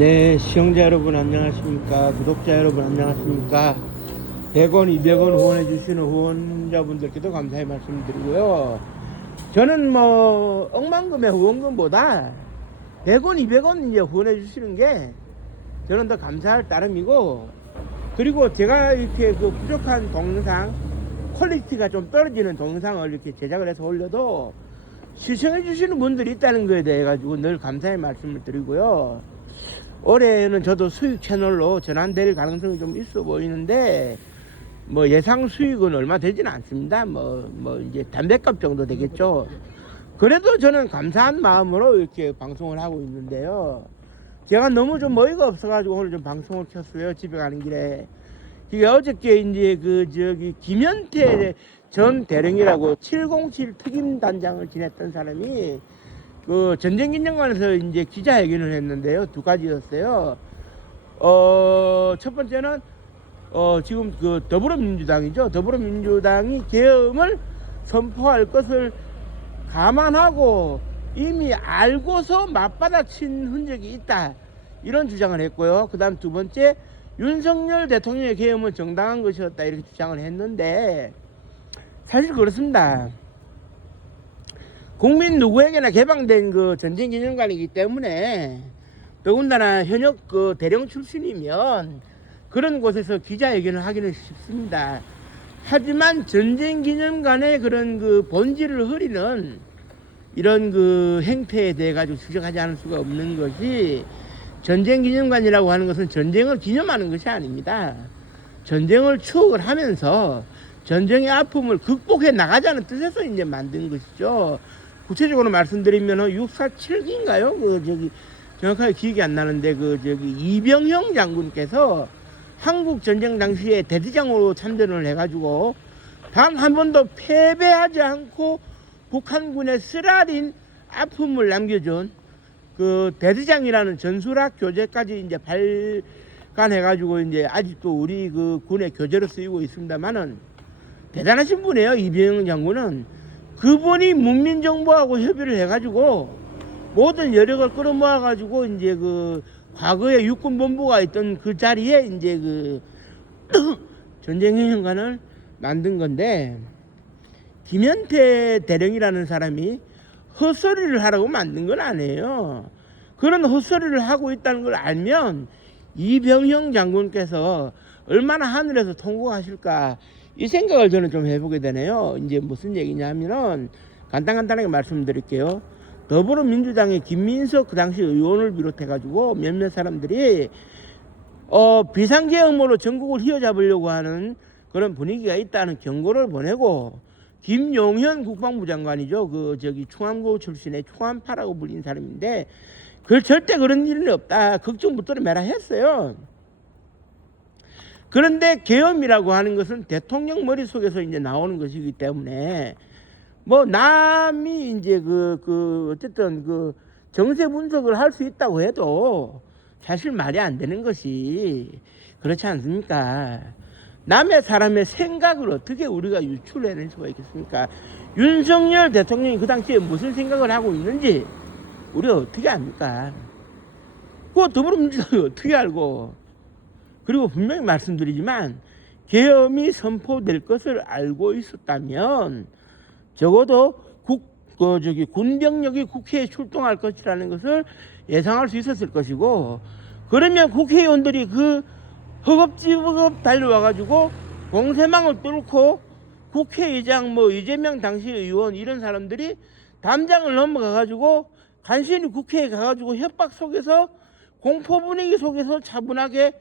네, 시청자 여러분 안녕하십니까? 구독자 여러분 안녕하십니까? 100원, 200원 후원해 주시는 후원자분들께도 감사의 말씀드리고요. 저는 뭐 억만금의 후원금보다 100원, 200원 이제 후원해 주시는 게 저는 더 감사할 따름이고, 그리고 제가 이렇게 그 부족한 동영상, 퀄리티가 좀 떨어지는 동영상을 이렇게 제작을 해서 올려도 시청해 주시는 분들이 있다는 거에 대해 가지고 늘 감사의 말씀을 드리고요. 올해는 저도 수익 채널로 전환될 가능성이 좀 있어 보이는데, 뭐 예상 수익은 얼마 되지는 않습니다. 뭐 이제 담배값 정도 되겠죠. 그래도 저는 감사한 마음으로 이렇게 방송을 하고 있는데요. 제가 너무 좀 어이가 없어가지고 오늘 좀 방송을 켰어요. 집에 가는 길에. 이게 어저께 이제 김현태 전 대령이라고 707 특임단장을 지냈던 사람이 그 전쟁기념관에서 이제 기자회견을 했는데요. 두 가지였어요. 첫 번째는 지금 그 더불어민주당이죠. 더불어민주당이 계엄을 선포할 것을 감안하고 이미 알고서 맞받아친 흔적이 있다, 이런 주장을 했고요. 그 다음 두 번째, 윤석열 대통령의 계엄은 정당한 것이었다, 이렇게 주장을 했는데, 사실 그렇습니다. 국민 누구에게나 개방된 그 전쟁기념관이기 때문에, 더군다나 현역 그 대령 출신이면 그런 곳에서 기자회견을 하기는 쉽습니다. 하지만 전쟁기념관의 그런 그 본질을 흐리는 이런 그 행태에 대해 가지고 지적하지 않을 수가 없는 것이, 전쟁기념관이라고 하는 것은 전쟁을 기념하는 것이 아닙니다. 전쟁을 추억을 하면서 전쟁의 아픔을 극복해 나가자는 뜻에서 이제 만든 것이죠. 구체적으로 말씀드리면 647기인가요? 정확하게 기억이 안 나는데 이병형 장군께서 한국 전쟁 당시에 대대장으로 참전을 해가지고 단 한 번도 패배하지 않고 북한군의 쓰라린 아픔을 남겨준 그 대대장이라는 전술학 교재까지 이제 발간해가지고 이제 아직도 우리 그 군의 교재로 쓰이고 있습니다만은, 대단하신 분이에요. 이병영 장군은. 그분이 문민정부하고 협의를 해가지고 모든 여력을 끌어모아가지고 이제 그 과거에 육군본부가 있던 그 자리에 이제 그 전쟁기념관을 만든 건데, 김현태 대령이라는 사람이 헛소리를 하라고 만든 건 아니에요. 그런 헛소리를 하고 있다는 걸 알면 이병형 장군께서 얼마나 하늘에서 통곡하실까, 이 생각을 저는 좀 해보게 되네요. 이제 무슨 얘기냐면은 간단하게 말씀드릴게요. 더불어민주당의 김민석 그 당시 의원을 비롯해가지고 몇몇 사람들이 비상계엄으로 전국을 휘어잡으려고 하는 그런 분위기가 있다는 경고를 보내고, 김용현 국방부 장관이죠. 충암고 출신의 충암파라고 불린 사람인데, 절대 그런 일은 없다, 걱정부터 매라 했어요. 그런데 계엄이라고 하는 것은 대통령 머릿속에서 이제 나오는 것이기 때문에, 뭐 남이 이제 어쨌든 정세 분석을 할 수 있다고 해도 사실 말이 안 되는 것이, 그렇지 않습니까? 남의 사람의 생각을 어떻게 우리가 유출해낼 수가 있겠습니까? 윤석열 대통령이 그 당시에 무슨 생각을 하고 있는지 우리가 어떻게 압니까? 그거 더불어민주당이 어떻게 알고. 그리고 분명히 말씀드리지만, 계엄이 선포될 것을 알고 있었다면 적어도 군병력이 국회에 출동할 것이라는 것을 예상할 수 있었을 것이고, 그러면 국회의원들이 허겁지겁 달려와가지고 공세망을 뚫고 국회의장 이재명 당시 의원 이런 사람들이 담장을 넘어가가지고 간신히 국회에 가가지고 협박 속에서, 공포 분위기 속에서 차분하게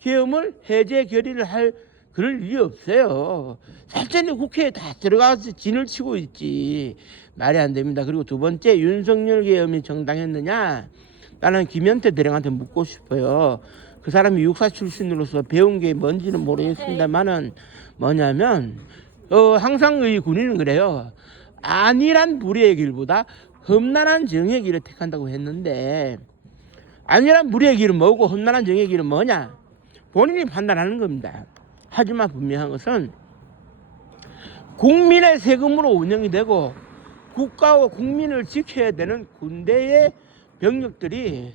계엄을 해제 결의를 할 그럴 일이 없어요. 살전히 국회에 다 들어가서 진을 치고 있지. 말이 안 됩니다. 그리고 두 번째, 윤석열 계엄이 정당했느냐, 나는 김현태 대령한테 묻고 싶어요. 그 사람이 육사 출신으로서 배운 게 뭔지는 모르겠습니다만은, 뭐냐면 항상 이 군인은 그래요. 안일한 불의의 길보다 험난한 정의 길을 택한다고 했는데, 안일한 불의의 길은 뭐고 험난한 정의 길은 뭐냐, 본인이 판단하는 겁니다. 하지만 분명한 것은 국민의 세금으로 운영이 되고 국가와 국민을 지켜야 되는 군대의 병력들이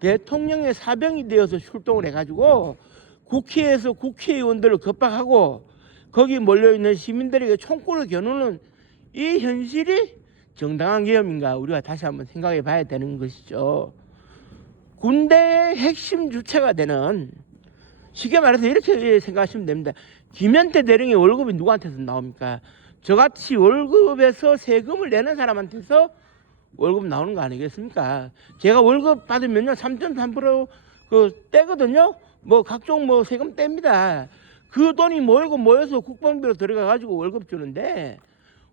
대통령의 사병이 되어서 출동을 해가지고 국회에서 국회의원들을 겁박하고 거기 몰려있는 시민들에게 총구를 겨누는 이 현실이 정당한 계엄인가 우리가 다시 한번 생각해 봐야 되는 것이죠. 군대의 핵심 주체가 되는, 쉽게 말해서 이렇게 생각하시면 됩니다. 김현태 대령의 월급이 누구한테서 나옵니까? 저같이 월급에서 세금을 내는 사람한테서 월급 나오는 거 아니겠습니까? 제가 월급 받으면요 3.3% 떼거든요. 뭐 각종 뭐 세금 뗍니다. 그 돈이 모여서 국방비로 들어가 가지고 월급 주는데,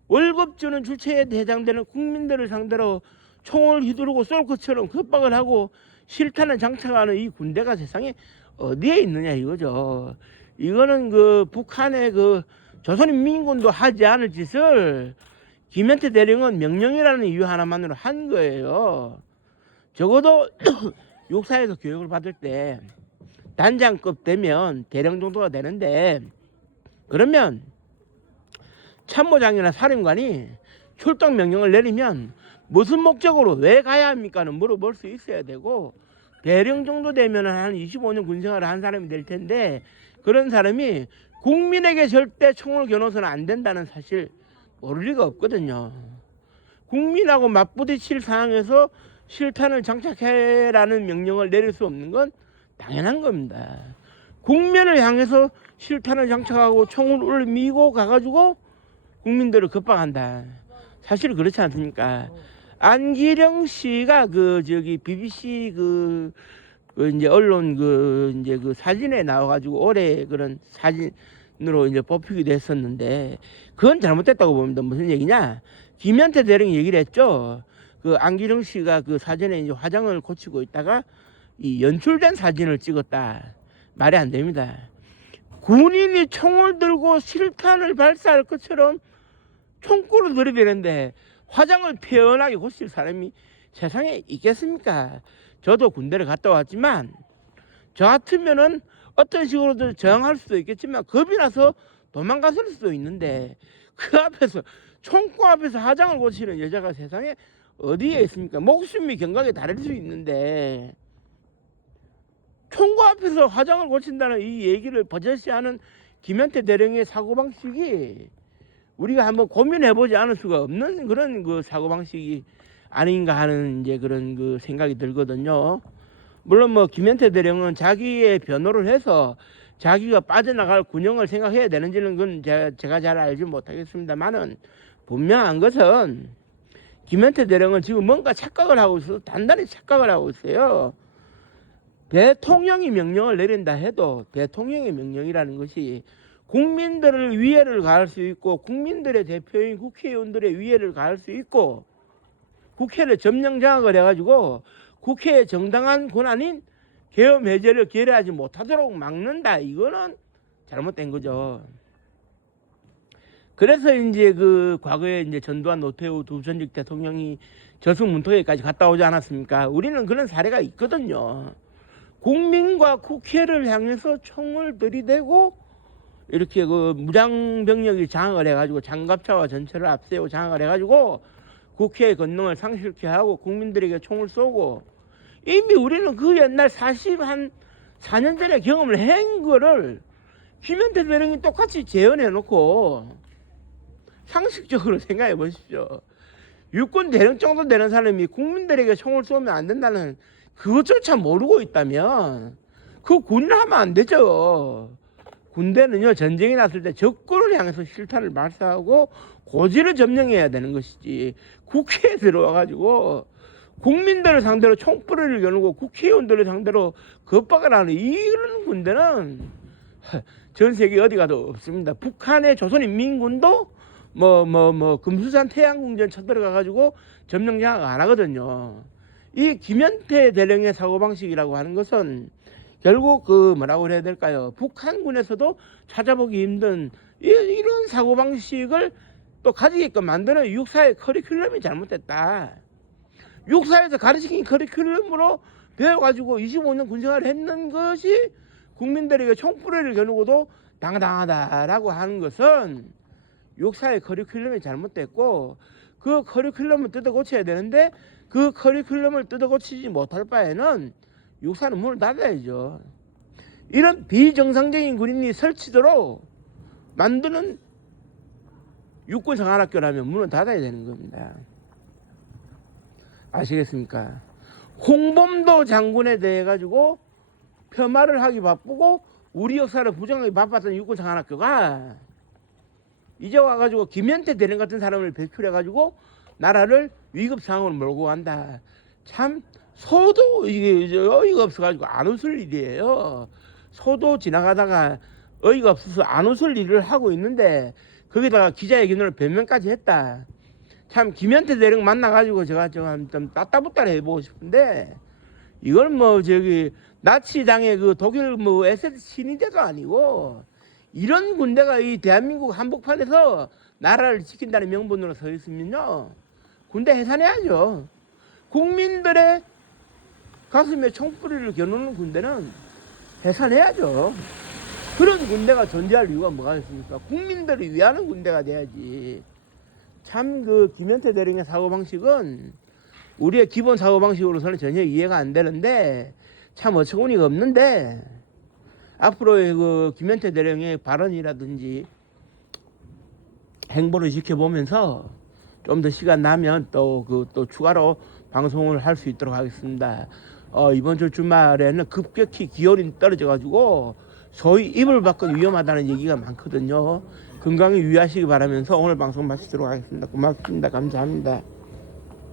월급 주는 주체에 해당되는 국민들을 상대로 총을 휘두르고 쏠 것처럼 겁박을 하고 실탄을 장착하는 이 군대가 세상에 어디에 있느냐 이거죠. 이거는 그 북한의 그 조선인민군도 하지 않을 짓을 김현태 대령은 명령이라는 이유 하나만으로 한 거예요. 적어도 육사에서 교육을 받을 때 단장급 되면 대령 정도가 되는데, 그러면 참모장이나 사령관이 출동 명령을 내리면 무슨 목적으로 왜 가야 합니까는 물어볼 수 있어야 되고, 대령 정도 되면 한 25년 군생활을 한 사람이 될 텐데 그런 사람이 국민에게 절대 총을 겨눠서는 안 된다는 사실 모를 리가 없거든요. 국민하고 맞부딪힐 상황에서 실탄을 장착해라는 명령을 내릴 수 없는 건 당연한 겁니다. 국민을 향해서 실탄을 장착하고 총을 올리고 가가지고 국민들을 겁박한다. 사실 그렇지 않습니까? 안기령 씨가 BBC 이제 언론 이제 그 사진에 나와가지고 올해 그런 사진으로 이제 뽑히기도 했었는데, 그건 잘못됐다고 봅니다. 무슨 얘기냐? 김현태 대령이 얘기를 했죠. 그 안기령 씨가 그 사진에 이제 화장을 고치고 있다가 이 연출된 사진을 찍었다. 말이 안 됩니다. 군인이 총을 들고 실탄을 발사할 것처럼 총구를 들이대는데 화장을 편하게 고칠 사람이 세상에 있겠습니까? 저도 군대를 갔다 왔지만 저 같으면은 어떤 식으로든 저항할 수도 있겠지만 겁이 나서 도망갔을 수도 있는데, 그 앞에서 총구 앞에서 화장을 고치는 여자가 세상에 어디에 있습니까? 목숨이 경각에 달할 수 있는데 총구 앞에서 화장을 고친다는 이 얘기를 버젓이하는 김현태 대령의 사고방식이 우리가 한번 고민해보지 않을 수가 없는 그런 그 사고방식이 아닌가 하는 이제 그런 그 생각이 들거든요. 물론 뭐 김현태 대령은 자기의 변호를 해서 자기가 빠져나갈 군형을 생각해야 되는지는 그건 제가 잘 알지 못하겠습니다만은, 분명한 것은 김현태 대령은 지금 뭔가 착각을 하고 있어서 단단히 착각을 하고 있어요. 대통령이 명령을 내린다 해도 대통령의 명령이라는 것이 국민들을 위해를 가할 수 있고 국민들의 대표인 국회의원들의 위해를 가할 수 있고 국회를 점령장악을 해가지고 국회의 정당한 권한인 계엄 해제를 결의하지 못하도록 막는다. 이거는 잘못된 거죠. 그래서 이제 그 과거에 이제 전두환 노태우 두 전직 대통령이 저승문턱에까지 갔다 오지 않았습니까? 우리는 그런 사례가 있거든요. 국민과 국회를 향해서 총을 들이대고 이렇게 그 무장병력이 장악을 해가지고 장갑차와 전차를 앞세우고 장악을 해가지고 국회의 권능을 상실케 하고 국민들에게 총을 쏘고, 이미 우리는 그 옛날 4년 전에 경험을 한 거를 김현태 대령이 똑같이 재현해 놓고 상식적으로 생각해 보십시오. 육군 대령 정도 되는 사람이 국민들에게 총을 쏘면 안 된다는 그것조차 모르고 있다면 그 군인을 하면 안 되죠. 군대는요, 전쟁이 났을 때 적군을 향해서 실탄을 발사하고 고지를 점령해야 되는 것이지, 국회에 들어와가지고 국민들을 상대로 총불을 겨누고 국회의원들을 상대로 겁박을 하는 이런 군대는 전 세계 어디 가도 없습니다. 북한의 조선인민군도 금수산 태양궁전 쳐들어가가지고 점령장악 안 하거든요. 이 김현태 대령의 사고방식이라고 하는 것은 결국 그 뭐라고 해야 될까요? 북한군에서도 찾아보기 힘든 이런 사고방식을 또 가지게끔 만드는 육사의 커리큘럼이 잘못됐다. 육사에서 가르치긴 커리큘럼으로 배워가지고 25년 군생활을 했는 것이 국민들에게 총불을 겨누고도 당당하다라고 하는 것은 육사의 커리큘럼이 잘못됐고, 그 커리큘럼을 뜯어 고쳐야 되는데 그 커리큘럼을 뜯어 고치지 못할 바에는 육사는 문을 닫아야죠. 이런 비정상적인 군인이 설치도록 만드는 육군사관학교라면 문을 닫아야 되는 겁니다. 아시겠습니까? 홍범도 장군에 대해 가지고 폄하를 하기 바쁘고 우리 역사를 부정하기 바빴던 육군사관학교가 이제 와가지고 김현태 대령 같은 사람을 배출해가지고 나라를 위급 상황으로 몰고 간다. 참 소도 이게 어이가 없어가지고 안 웃을 일이에요. 소도 지나가다가 어이가 없어서 안 웃을 일을 하고 있는데 거기다가 기자회견으로 변명까지 했다. 참 김현태 대령 만나가지고 제가 좀 따따붙따를 해보고 싶은데 이걸 뭐 저기 나치당의 그 독일 뭐 SS 친위대도 아니고 이런 군대가 이 대한민국 한복판에서 나라를 지킨다는 명분으로 서 있으면요 군대 해산해야죠. 국민들의 가슴에 총뿌리를 겨누는 군대는 해산해야죠. 그런 군대가 존재할 이유가 뭐가 있습니까? 국민들을 위하는 군대가 돼야지. 참 그 김현태 대령의 사고방식은 우리의 기본 사고방식으로서는 전혀 이해가 안 되는데 참 어처구니가 없는데 앞으로의 그 김현태 대령의 발언이라든지 행보를 지켜보면서 좀 더 시간 나면 또 추가로 방송을 할 수 있도록 하겠습니다. 이번 주 주말에는 급격히 기온이 떨어져가지고 소위 이불 밖은 위험하다는 얘기가 많거든요. 건강에 유의하시기 바라면서 오늘 방송 마치도록 하겠습니다. 고맙습니다. 감사합니다.